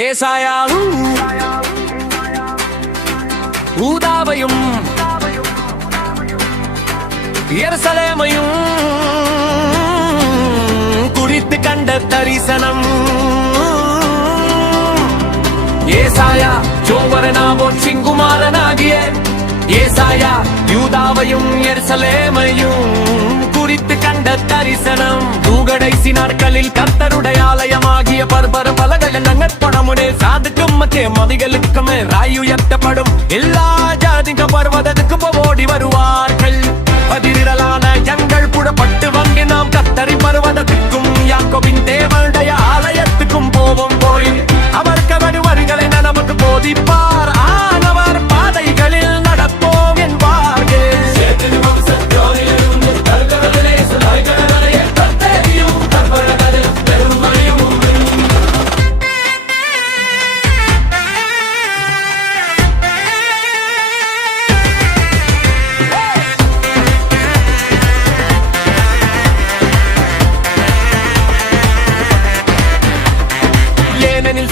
ஏசாயாவும் ஊதாவையும் எருசலேமையும் குறித்து கண்ட தரிசனம். ஏசாயா சோவரனாவோற்றின் குமாரனாகிய ஏசாயா யூதாவையும் எருசலேமையும் குறித்து கண்ட தரிசனம். தூகடைசி நாட்களில் கர்த்தருடைய ஆலயமாகிய பர்பர பலகல நங்கற்படமுடே சாதுக்கும் மத்திய மதிகளுக்குமே ராயுயர்த்தப்படும். எல்லா ஜாதிக பர்வதத்துக்கு ஓடி வருவார்கள். பதிரிடலான ஜங்கள் புடப்பட்டு வங்கி நாம் கர்த்தரி பர்வதத்துக்கும் யாக்கோபின் தேவனுடைய ஆலயத்துக்கும் போவோம். போய் அவர் கவடுவர்களை நமக்கு போதிப்பார். ஆனவர் பாதைகளில் நடப்போம் என்பார்கள்.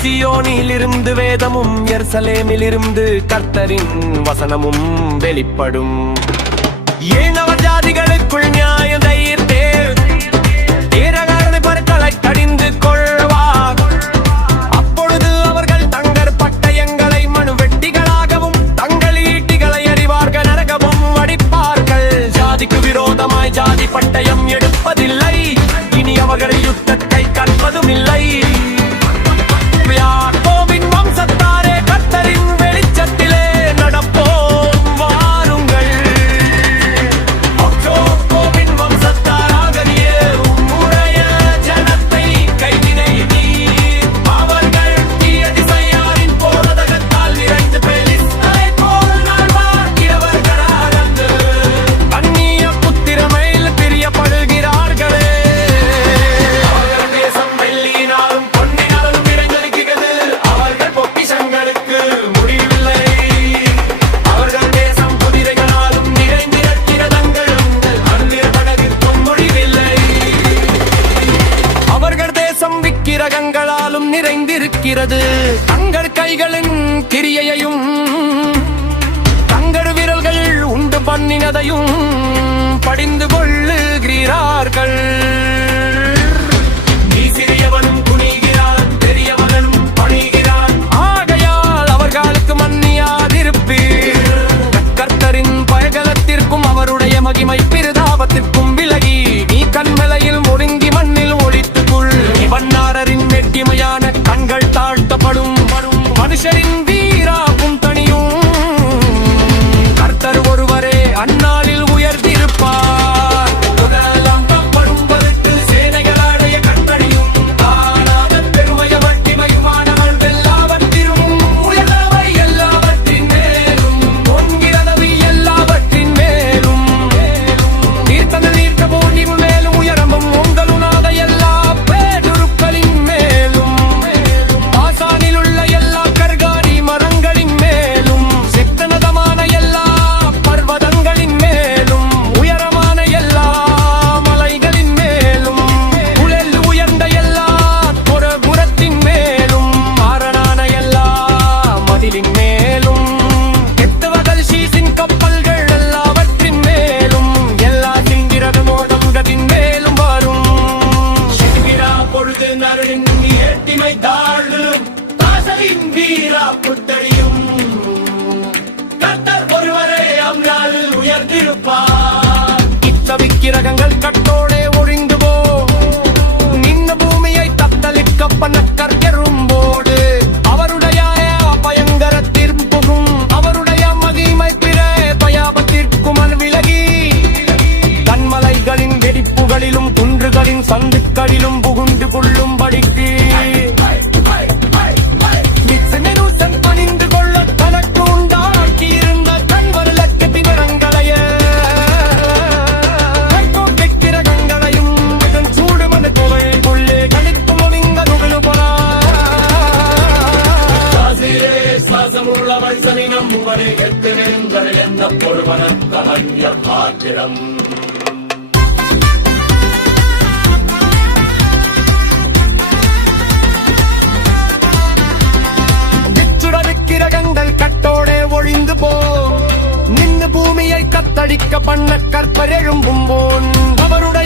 சீயோனில் இருந்து வேதமும் எருசலேமில் இருந்து கர்த்தரின் வசனமும் வெளிப்படும். ஏனவர் ஜாதிகளுக்குள் நியாயம் தீர்த்தே பற்களை கடிந்து கொள்வார். அப்பொழுது அவர்கள் தங்கள் பட்டயங்களை மனு வெட்டிகளாகவும் தங்கள் ஈட்டிகளை அறிவார்கள், நரகவும் அடிப்பார்கள். ஜாதிக்கு விரோதமாய் ஜாதி பட்டயம் எடுப்பதில்லை, இனி அவர்கள் யுத்தத்தை கற்பதும் இல்லை. கிரகங்களாலும் நிறைந்திருக்கிறது. தங்கள் கைகளின் கிரியையையும் தங்கள் விரல்கள் உண்டு பண்ணினதையும் படிந்து கொள்ளுகிறார்கள். நீ சிறியவனும் குனிகிறான், பெரியவனும் பணிகிறான். ஆகையால் அவர்களுக்கு மன்னியாதிருப்பீர். கர்த்தரின் பயகலத்திற்கும் அவருடைய மகிமை பிரதாபத்திற்கும் விலகி நீ கண்மலையில் ஒடுங்கி மண்ணில் ஒழித்துக்குள். வண்ணாரரின் மெட்டிமையான கண்கள் தாழ்த்தப்படும். மனுஷரின் வீராகும் தனியும் கர்த்தர் ஒருவரே அந்நாளில் உயர்ந்திருப்பார். சேனைகளாடைய கண்மணியும் காணாத பெருமைய வட்டிமையுமானவள் எல்லாவற்றிலும் உயர்ந்தவை எல்லாவற்றின் மேலும் பொன்கிறதவை எல்லாவற்றின் மேலும் நீர்த்தங்கள் நீர்த்த போட்டியும் மேலும் உயரமும் உங்களுனாத எல்லா விக்கிரகங்கள் கட்டோடே ஒழிந்து போ. நின்ன பூமியை தத்தளிக்க பண்ணக்கர் எறும்போடு அவருடைய பயங்கர தீர்ப்புகும் அவருடைய மகிமை பிற பயாபத்திற்கும் விலகி கண்மலைகளின் வெடிப்புகளிலும் குன்றுகளின் சந்துக்களிலும் புகுந்து கொள்ளும்படிக்கு பாத்திரம். தத்தளிக்க பண்ண கற்பர் எழும்பும்போன் அவருடைய